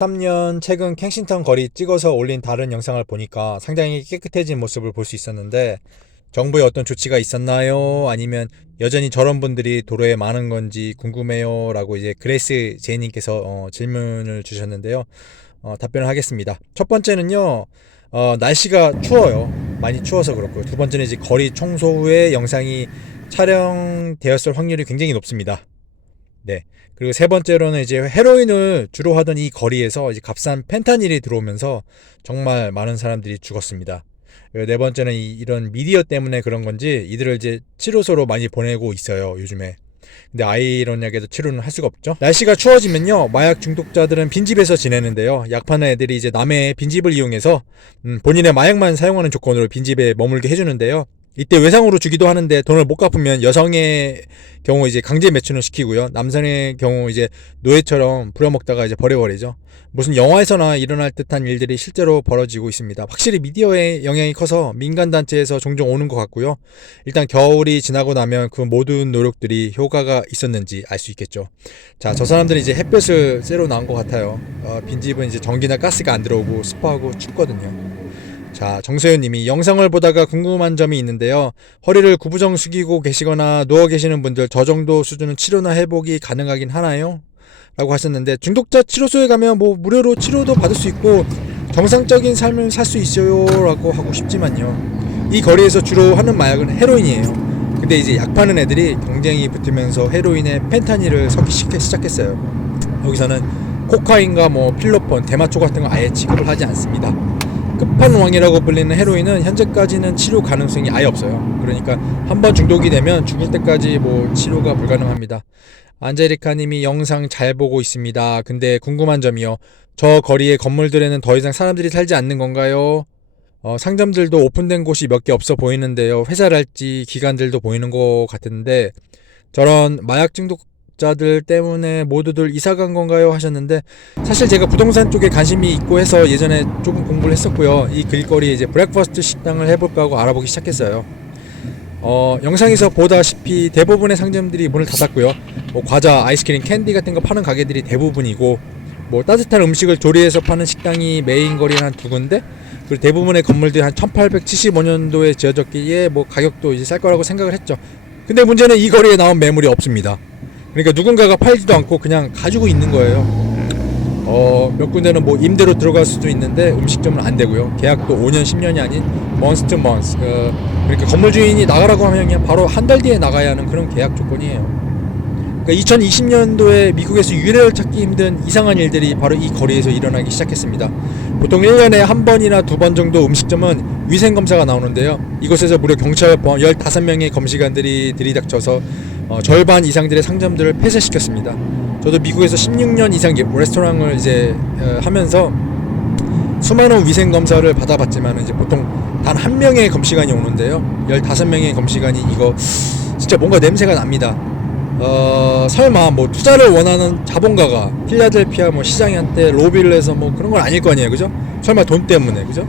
3년 최근 켄싱턴 거리 찍어서 올린 다른 영상을 보니까 상당히 깨끗해진 모습을 볼 수 있었는데 정부의 어떤 조치가 있었나요? 아니면 여전히 저런 분들이 도로에 많은 건지 궁금해요 라고 이제 그레이스 제이님께서 질문을 주셨는데요. 답변을 하겠습니다. 첫 번째는요, 날씨가 추워요. 많이 추워서 그렇고요. 두 번째는 이제 거리 청소 후에 영상이 촬영되었을 확률이 굉장히 높습니다. 네. 그리고 세 번째로는 이제 헤로인을 주로 하던 이 거리에서 이제 값싼 펜타닐이 들어오면서 정말 많은 사람들이 죽었습니다. 그리고 네 번째는 이런 미디어 때문에 그런 건지 이들을 이제 치료소로 많이 보내고 있어요, 요즘에. 근데 아이러니하게도 치료는 할 수가 없죠. 날씨가 추워지면요, 마약 중독자들은 빈집에서 지내는데요, 약 파는 애들이 이제 남의 빈집을 이용해서 본인의 마약만 사용하는 조건으로 빈집에 머물게 해주는데요, 이때 외상으로 주기도 하는데 돈을 못 갚으면 여성의 경우 이제 강제 매춘을 시키고요, 남성의 경우 이제 노예처럼 부려먹다가 이제 버려버리죠. 무슨 영화에서나 일어날 듯한 일들이 실제로 벌어지고 있습니다. 확실히 미디어의 영향이 커서 민간단체에서 종종 오는 것 같고요. 일단 겨울이 지나고 나면 그 모든 노력들이 효과가 있었는지 알 수 있겠죠. 자, 저 사람들이 이제 햇볕을 쐬러 나온 것 같아요. 빈집은 이제 전기나 가스가 안 들어오고 습하고 춥거든요. 자, 정서연님이 영상을 보다가 궁금한 점이 있는데요. 허리를 구부정 숙이고 계시거나 누워 계시는 분들 저 정도 수준은 치료나 회복이 가능하긴 하나요? 라고 하셨는데, 중독자 치료소에 가면 뭐 무료로 치료도 받을 수 있고 정상적인 삶을 살 수 있어요 라고 하고 싶지만요, 이 거리에서 주로 하는 마약은 헤로인이에요. 근데 이제 약 파는 애들이 경쟁이 붙으면서 헤로인에 펜타닐을 섞기 시작했어요. 여기서는 코카인과 뭐 필로폰, 대마초 같은 거 아예 취급을 하지 않습니다. 끝판왕이라고 불리는 헤로인은 현재까지는 치료 가능성이 아예 없어요. 그러니까 한번 중독이 되면 죽을 때까지 뭐 치료가 불가능합니다. 안제리카님이 영상 잘 보고 있습니다. 근데 궁금한 점이요, 저 거리의 건물들에는 더 이상 사람들이 살지 않는 건가요? 상점들도 오픈된 곳이 몇 개 없어 보이는데요. 회사랄지 기관들도 보이는 것 같은데 저런 마약 중독자들 때문에 모두들 이사 간 건가요? 하셨는데, 사실 제가 부동산 쪽에 관심이 있고 해서 예전에 조금 공부를 했었고요. 이 길거리에 이제 브렉퍼스트 식당을 해볼까 하고 알아보기 시작했어요. 영상에서 보다시피 대부분의 상점들이 문을 닫았고요. 뭐 과자, 아이스크림, 캔디 같은 거 파는 가게들이 대부분이고, 뭐 따뜻한 음식을 조리해서 파는 식당이 메인 거리에 한 두 군데, 그리고 대부분의 건물들이 한 1875년도에 지어졌기에 뭐 가격도 이제 쌀 거라고 생각을 했죠. 근데 문제는 이 거리에 나온 매물이 없습니다. 그러니까 누군가가 팔지도 않고 그냥 가지고 있는 거예요. 몇 군데는 뭐 임대로 들어갈 수도 있는데 음식점은 안 되고요. 계약도 5년, 10년이 아닌 month to month. 그러니까 건물 주인이 나가라고 하면 그냥 바로 한 달 뒤에 나가야 하는 그런 계약 조건이에요. 그러니까 2020년도에 미국에서 유례를 찾기 힘든 이상한 일들이 바로 이 거리에서 일어나기 시작했습니다. 보통 1년에 한 번이나 두 번 정도 음식점은 위생검사가 나오는데요, 이곳에서 무려 경찰 15명의 검시관들이 들이닥쳐서 절반 이상들의 상점들을 폐쇄시켰습니다. 저도 미국에서 16년 이상 레스토랑을 이제 하면서 수많은 위생검사를 받아봤지만 이제 보통 단 한 명의 검시관이 오는데요, 15명의 검시관이 이거 진짜 뭔가 냄새가 납니다. 설마 뭐 투자를 원하는 자본가가 필라델피아 뭐 시장한테 로비를 해서 뭐 그런 건 아닐 거 아니에요, 그죠? 설마 돈 때문에, 그죠?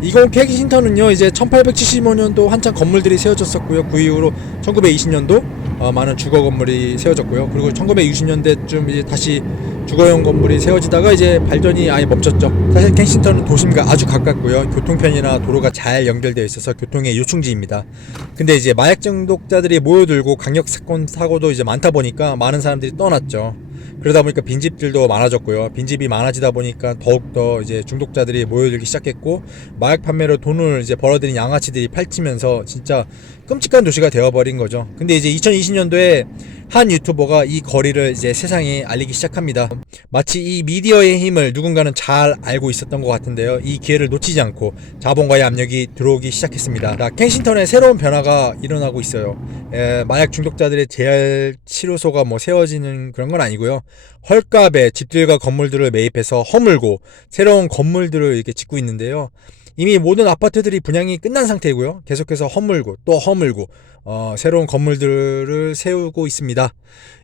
이건 켄싱턴은요, 이제 1875년도 한창 건물들이 세워졌었고요. 그 이후로 1920년도 많은 주거 건물이 세워졌고요. 그리고 1960년대쯤 이제 다시 주거용 건물이 세워지다가 이제 발전이 아예 멈췄죠. 사실 켄싱턴은 도심과 아주 가깝고요. 교통편이나 도로가 잘 연결되어 있어서 교통의 요충지입니다. 근데 이제 마약 중독자들이 모여들고 강력 사건 사고도 이제 많다 보니까 많은 사람들이 떠났죠. 그러다 보니까 빈집들도 많아졌고요. 빈집이 많아지다 보니까 더욱더 이제 중독자들이 모여들기 시작했고, 마약 판매로 돈을 이제 벌어들인 양아치들이 팔치면서 진짜 끔찍한 도시가 되어버린 거죠. 근데 이제 2020년도에 한 유튜버가 이 거리를 이제 세상에 알리기 시작합니다. 마치 이 미디어의 힘을 누군가는 잘 알고 있었던 것 같은데요, 이 기회를 놓치지 않고 자본과의 압력이 들어오기 시작했습니다. 켄싱턴에 새로운 변화가 일어나고 있어요. 마약 중독자들의 재활 치료소가 뭐 세워지는 그런 건 아니고요, 헐값에 집들과 건물들을 매입해서 허물고 새로운 건물들을 이렇게 짓고 있는데요, 이미 모든 아파트들이 분양이 끝난 상태이고요, 계속해서 허물고 또 허물고 새로운 건물들을 세우고 있습니다.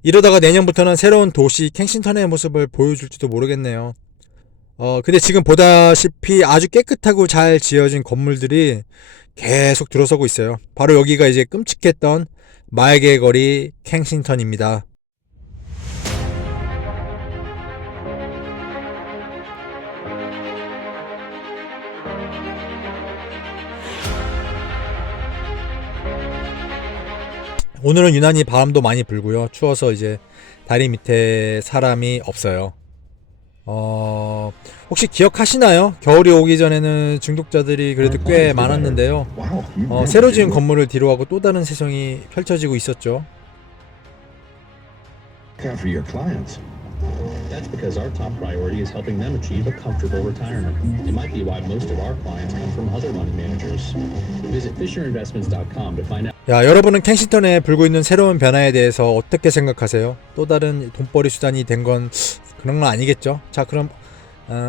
이러다가 내년부터는 새로운 도시 켄싱턴의 모습을 보여줄지도 모르겠네요. 근데 지금 보다시피 아주 깨끗하고 잘 지어진 건물들이 계속 들어서고 있어요. 바로 여기가 이제 끔찍했던 마약의 거리 켄싱턴입니다. 오늘은 유난히 바람도 많이 불고요. 추워서 이제 다리 밑에 사람이 없어요. 혹시 기억하시나요? 겨울이 오기 전에는 중독자들이 그래도 꽤 많았는데요. 새로 지은 건물을 뒤로하고 또 다른 세상이 펼쳐지고 있었죠. For your clients. That's because our top priority is helping them achieve a comfortable retirement. It might be why most of our clients come from other money managers. Visit FisherInvestments.com to find out. 야, 여러분은 켄싱턴에 불고 있는 새로운 변화에 대해서 어떻게 생각하세요? 또 다른 돈벌이 수단이 된 건 그런 건 아니겠죠? 자, 그럼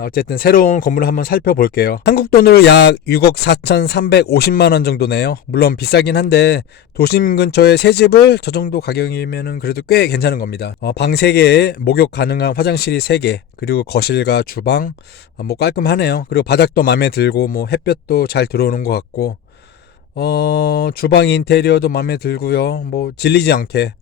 어쨌든 새로운 건물을 한번 살펴볼게요. 한국 돈으로 약 6억 4,350만 원 정도네요. 물론 비싸긴 한데 도심 근처에 새 집을 저 정도 가격이면은 그래도 꽤 괜찮은 겁니다. 방 3개에 목욕 가능한 화장실이 3개, 그리고 거실과 주방 뭐 깔끔하네요. 그리고 바닥도 마음에 들고 뭐 햇볕도 잘 들어오는 것 같고 주방 인테리어도 마음에 들고요. 뭐 질리지 않게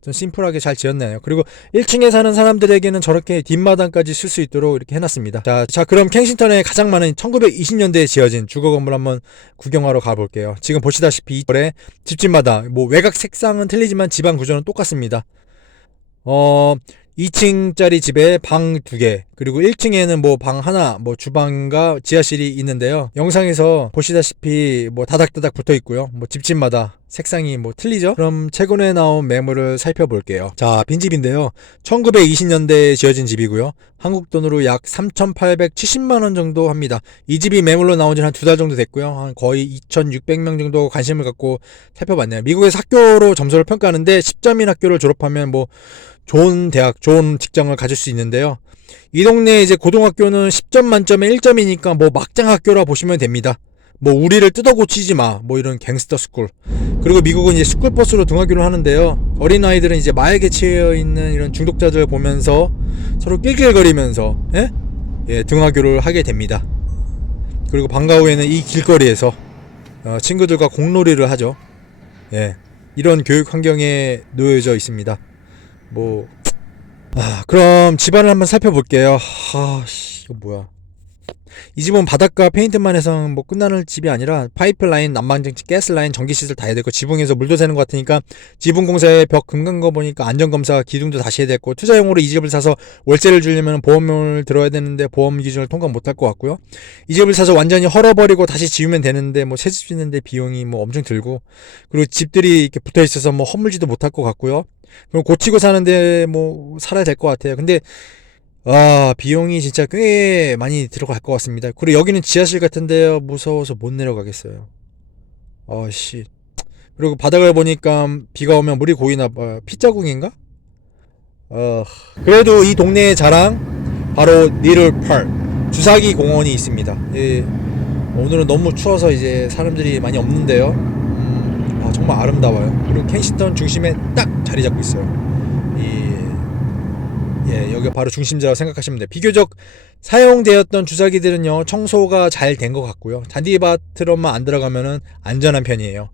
좀 심플하게 잘 지었네요. 그리고 1층에 사는 사람들에게는 저렇게 뒷마당까지 쓸 수 있도록 이렇게 해놨습니다. 자, 그럼 켄싱턴에 가장 많은 1920년대에 지어진 주거 건물 한번 구경하러 가볼게요. 지금 보시다시피 이거래 집집마다 뭐 외곽 색상은 틀리지만 집안 구조는 똑같습니다. 2층짜리 집에 방 2개, 그리고 1층에는 뭐 방 하나, 뭐 주방과 지하실이 있는데요. 영상에서 보시다시피 뭐 다닥다닥 붙어 있고요. 뭐 집집마다 색상이 뭐 틀리죠? 그럼 최근에 나온 매물을 살펴볼게요. 자, 빈집인데요. 1920년대에 지어진 집이고요. 한국 돈으로 약 3,870만 원 정도 합니다. 이 집이 매물로 나온 지 한 2달 정도 됐고요. 한 거의 2,600명 정도 관심을 갖고 살펴봤네요. 미국에서 학교로 점수를 평가하는데 10점인 학교를 졸업하면 뭐 좋은 대학, 좋은 직장을 가질 수 있는데요. 이 동네 이제 고등학교는 10점 만점에 1점이니까 뭐 막장 학교라 보시면 됩니다. 뭐 우리를 뜯어 고치지 마, 뭐 이런 갱스터 스쿨. 그리고 미국은 이제 스쿨버스로 등하교를 하는데요. 어린아이들은 이제 마약에 취해 있는 이런 중독자들 보면서 서로 낄낄거리면서 등하교를 하게 됩니다. 그리고 방과 후에는 이 길거리에서 친구들과 공놀이를 하죠. 이런 교육 환경에 놓여져 있습니다. 그럼 집안을 한번 살펴볼게요. 이거 뭐야? 이 집은 바닥과 페인트만 해서 뭐 끝나는 집이 아니라 파이프라인, 난방장치, 가스라인, 전기시설 다 해야 되고 지붕에서 물도 새는 것 같으니까 지붕 공사에 벽 금간 거 보니까 안전검사 기둥도 다시 해야 됐고, 투자용으로 이 집을 사서 월세를 주려면 보험을 들어야 되는데 보험 기준을 통과 못할 것 같고요. 이 집을 사서 완전히 헐어버리고 다시 지으면 되는데 뭐 새집 짓는데 비용이 뭐 엄청 들고, 그리고 집들이 이렇게 붙어 있어서 뭐 허물지도 못할 것 같고요. 그럼 고치고 사는데 뭐 살아야 될 것 같아요. 근데 비용이 진짜 꽤 많이 들어갈 것 같습니다. 그리고 여기는 지하실 같은데요. 무서워서 못 내려가겠어요. 그리고 바닥을 보니까 비가 오면 물이 고이나 봐요. 핏자국인가? 그래도 이 동네의 자랑 바로 니들 펄 주사기 공원이 있습니다. 오늘은 너무 추워서 이제 사람들이 많이 없는데요. 정말 아름다워요. 그리고 켄싱턴 중심에 딱 자리 잡고 있어요. 여기가 바로 중심지라고 생각하시면 돼요. 비교적 사용되었던 주사기들은요, 청소가 잘 된 것 같고요. 잔디밭으로만 안 들어가면은 안전한 편이에요.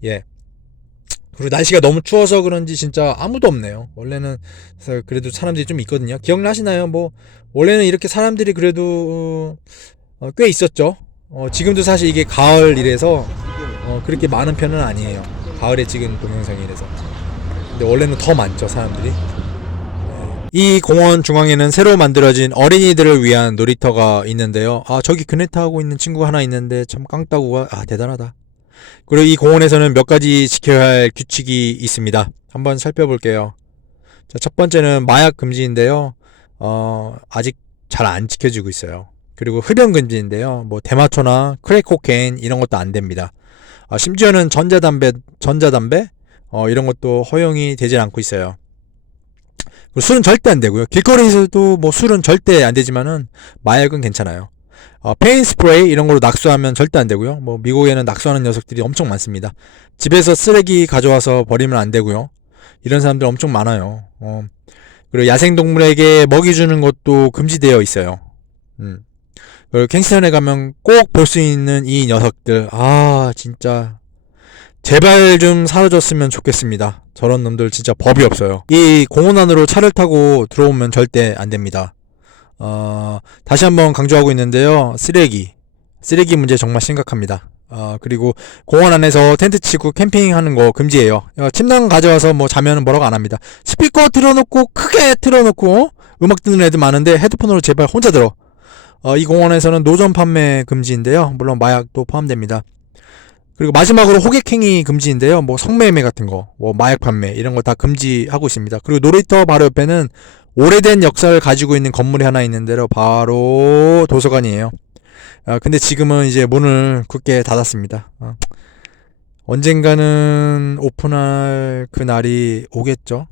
그리고 날씨가 너무 추워서 그런지 진짜 아무도 없네요. 원래는 그래도 사람들이 좀 있거든요. 기억나시나요? 뭐 원래는 이렇게 사람들이 그래도 꽤 있었죠. 지금도 사실 이게 가을이라서 그렇게 많은 편은 아니에요. 가을에 찍은 동영상이라서. 근데 원래는 더 많죠, 사람들이. 이 공원 중앙에는 새로 만들어진 어린이들을 위한 놀이터가 있는데요. 저기 그네 타고 있는 친구가 하나 있는데 참 깡따구가 대단하다. 그리고 이 공원에서는 몇 가지 지켜야 할 규칙이 있습니다. 한번 살펴볼게요. 자, 첫 번째는 마약 금지인데요. 아직 잘 안 지켜지고 있어요. 그리고 흡연 금지인데요. 뭐 대마초나 크랙 코케인 이런 것도 안 됩니다. 심지어는 전자담배 이런 것도 허용이 되질 않고 있어요. 술은 절대 안 되고요. 길거리에서도 뭐 술은 절대 안 되지만은 마약은 괜찮아요. 페인 스프레이 이런 걸로 낙수하면 절대 안 되고요. 뭐 미국에는 낙수하는 녀석들이 엄청 많습니다. 집에서 쓰레기 가져와서 버리면 안 되고요. 이런 사람들 엄청 많아요. 그리고 야생동물에게 먹이 주는 것도 금지되어 있어요. 그리고 켄싱턴에 가면 꼭 볼 수 있는 이 녀석들, 진짜 제발 좀 사라졌으면 좋겠습니다. 저런 놈들 진짜 법이 없어요. 이 공원 안으로 차를 타고 들어오면 절대 안 됩니다. 다시 한번 강조하고 있는데요. 쓰레기 문제 정말 심각합니다. 그리고 공원 안에서 텐트 치고 캠핑하는 거 금지예요. 침낭 가져와서 뭐 자면은 뭐라고 안 합니다. 스피커 틀어놓고 크게 틀어놓고 음악 듣는 애들 많은데 헤드폰으로 제발 혼자 들어. 이 공원에서는 노점 판매 금지인데요. 물론 마약도 포함됩니다. 그리고 마지막으로 호객행위 금지인데요. 뭐 성매매 같은 거, 뭐 마약 판매 이런 거 다 금지하고 있습니다. 그리고 놀이터 바로 옆에는 오래된 역사를 가지고 있는 건물이 하나 있는데요. 바로 도서관이에요. 근데 지금은 이제 문을 굳게 닫았습니다. 언젠가는 오픈할 그 날이 오겠죠.